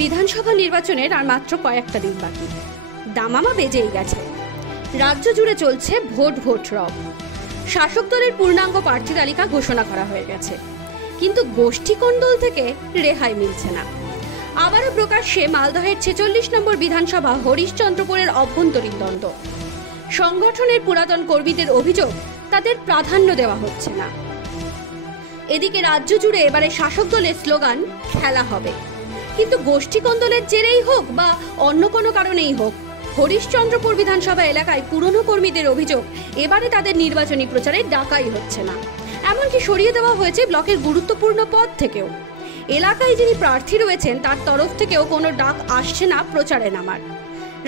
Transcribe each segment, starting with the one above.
বিধানসভা নির্বাচনের আর মাত্র কয়েকটা দিন বাকি। দামামা বেজেই গেছে। রাজ্য জুড়ে চলছে ভোট রব। শাসক দলের পূর্ণাঙ্গ প্রার্থী তালিকা ঘোষণা করা হয়ে গেছে, কিন্তু গোষ্ঠী কোন্দল থেকে রেহাই মিলছে না। আবারও প্রকাশ্যে মালদহের 46 নম্বর বিধানসভা হরিশ্চন্দ্রপুরের অভ্যন্তরীণ দ্বন্দ্ব। সংগঠনের পুরাতন কর্মীদের অভিযোগ তাদের প্রাধান্য দেওয়া হচ্ছে না। এদিকে রাজ্য জুড়ে এবারে শাসক দলের স্লোগান খেলা হবে, কিন্তু গোষ্ঠী কোন্দলের জেরেই হোক বা অন্য কোনো কারণেই হোক, হরিশ্চন্দ্রপুর বিধানসভা এলাকায় পুরনো কর্মীদের অভিযোগ এবারে তাদের নির্বাচনী প্রচারে ডাকাই হচ্ছে না। এমনকি সরিয়ে দেওয়া হয়েছে ব্লকের গুরুত্বপূর্ণ পদ থেকেও। এলাকায় যিনি প্রার্থী রয়েছেন তার তরফ থেকেও কোনো ডাক আসছে না প্রচারে নামার।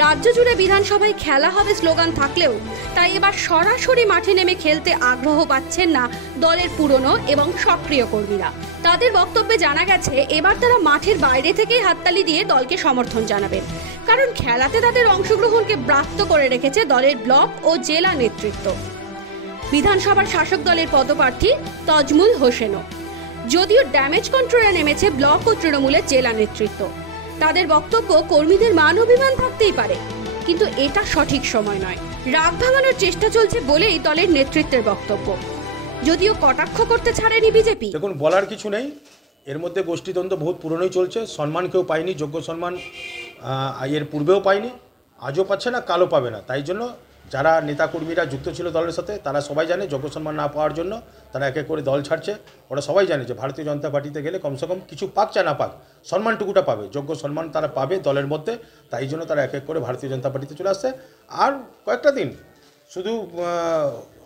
রাজ্য জুড়ে বিধানসভায় খেলা হবে স্লোগান থাকলেও তাই এবার সরাসরি মাঠে নেমে খেলতে আগ্রহ পাচ্ছেন না দলের পুরনো এবং সক্রিয় কর্মীরা। তাদের বক্তব্যে জানা গেছে এবার তারা মাঠের বাইরে থেকেই হাততালি দিয়ে দলকে সমর্থন জানাবেন, কারণ খেলাতে তাদের অংশগ্রহণকে ব্রাত্য করে রেখেছে দলের ব্লক ও জেলা নেতৃত্ব। বিধানসভার শাসক দলের পদপ্রার্থী তজমুল হোসেনও, যদিও ড্যামেজ কন্ট্রোলে নেমেছে ব্লক ও তৃণমূলের জেলা নেতৃত্ব। তাদের বক্তব্য কর্মীদের মান অভিমান থাকতেই পারে, কিন্তু এটা সঠিক সময় নয়। রাগ ভাঙানোর চেষ্টা চলছে বলেই দলের নেতৃত্বের বক্তব্য, যদিও কটাক্ষ করতে ছাড়েনি বিজেপি। দেখুন, বলার কিছু নেই। এর মধ্যে গোষ্ঠীদ্বন্দ্ব বহুত পুরনোই চলছে। সম্মান কেউ পায়নি, যোগ্য সম্মান এর পূর্বেও পায়নি, আজও পাচ্ছে না, কালও পাবে না। তাই জন্য যারা নেতাকর্মীরা যুক্ত ছিল দলের সাথে তারা সবাই জানে যোগ্য সম্মান না পাওয়ার জন্য তারা এক এক করে দল ছাড়ছে। ওরা সবাই জানে যে ভারতীয় জনতা পার্টিতে গেলে কমসে কম কিছু পাক চা না পাক সম্মানটুকুটা পাবে, যোগ্য সম্মান তারা পাবে দলের মধ্যে। তাই জন্য তারা এক এক করে ভারতীয় জনতা পার্টিতে চলে আসছে। আর কয়েকটা দিন শুধু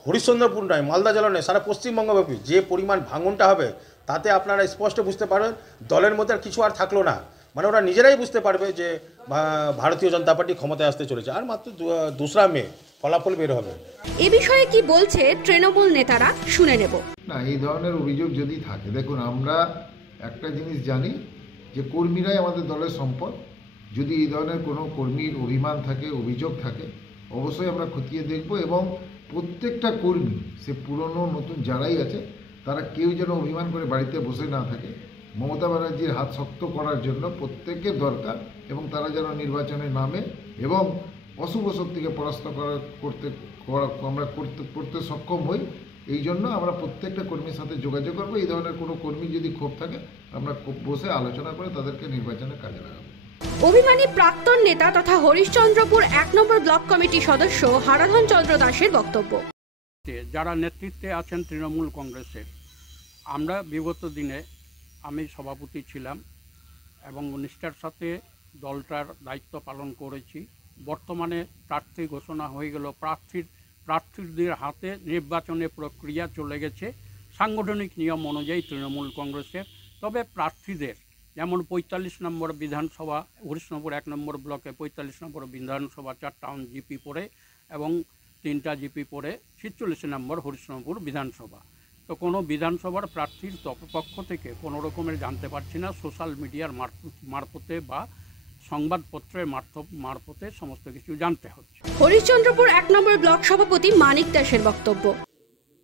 হরিশ্চন্দ্রপুর নয়, মালদা জেলা নয়, সারা পশ্চিমবঙ্গব্যাপী যে পরিমাণ ভাঙনটা হবে তাতে আপনারা স্পষ্ট বুঝতে পারবেন দলের মধ্যে আর কিছু আর থাকলো না। মানে ওরা নিজেরাই বুঝতে পারবে যে ভারতীয় জনতা পার্টি ক্ষমতায় আসতে চলেছে। আর মাত্র 2 মে ফলাফল বের হবে। এ বিষয়ে কি বলছে তৃণমূল নেতারা শুনে নেব। না, এই ধরনের অভিযোগ যদি থাকে, দেখুন আমরা একটা জিনিস জানি যে কর্মীরাই আমাদের দলের সম্পদ। যদি এই ধরনের কোনো কর্মীর অভিমান থাকে, অভিযোগ থাকে, অবশ্যই আমরা খতিয়ে দেখব এবং প্রত্যেকটা কর্মী, সে পুরনো নতুন যারাই আছে, তারা কেউ যেন অভিমান করে বাড়িতে বসে না থাকে। মমতা ব্যানার্জির হাত শক্ত করার জন্য প্রত্যেকের দরকার এবং তারা যেন নির্বাচনে নামে এবং অশুভ শক্তিকে পরাস্ত করতে সক্ষম হই। এই জন্য আমরা প্রত্যেকটা কর্মীর সাথে যোগাযোগ করবো। এই ধরনের কোনো কর্মী যদি ক্ষোভ থাকে আমরা বসে আলোচনা করে তাদেরকে নির্বাচনে কাজে লাগাবো। অভিমানী প্রাক্তন নেতা তথা হরিশ্চন্দ্রপুর 1 নম্বর ব্লক কমিটির সদস্য হারাধন চন্দ্র দাসের বক্তব্য। যারা নেতৃত্বে আছেন তৃণমূল কংগ্রেসের, আমরা বিগত দিনে আমি সভাপতি ছিলাম এবং নিষ্ঠার সাথে দলটার দায়িত্ব পালন করেছি। বর্তমানে প্রার্থী ঘোষণা হয়ে গেল, প্রার্থীদের হাতে নির্বাচনের প্রক্রিয়া চলে গেছে সাংগঠনিক নিয়ম অনুযায়ী তৃণমূল কংগ্রেসের। তবে প্রার্থীদের যেমন 45 নম্বর বিধানসভা হরিশ্চন্দ্রপুর 1 নম্বর ব্লকে 45 নম্বর বিধানসভা 4টা জিপি পড়ে এবং 3টা জিপি পড়ে 46 নম্বর হরিশ্চন্দ্রপুর বিধানসভা। তো কোনো বিধানসভার প্রার্থীর পক্ষ থেকে কোনো রকমের জানতে পারছি না, সোশ্যাল মিডিয়ার মারফতে বা সংবাদপত্রের মারফতে সমস্ত কিছু জানতে হচ্ছে। হরিশ্চন্দ্রপুর 1 নম্বর ব্লক সভাপতি মানিক দাসের বক্তব্য।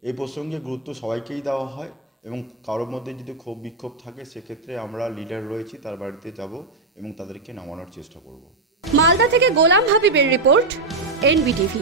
এই প্রসঙ্গে গুরুত্ব সবাইকেই দেওয়া হয় এবং কারোর মধ্যে যদি ক্ষোভ বিক্ষোভ থাকে সেক্ষেত্রে আমরা লিডার রয়েছি, তার বাড়িতে যাব এবং তাদেরকে নামানোর চেষ্টা করব। মালদা থেকে গোলাম হাবিবের রিপোর্ট, NBTV।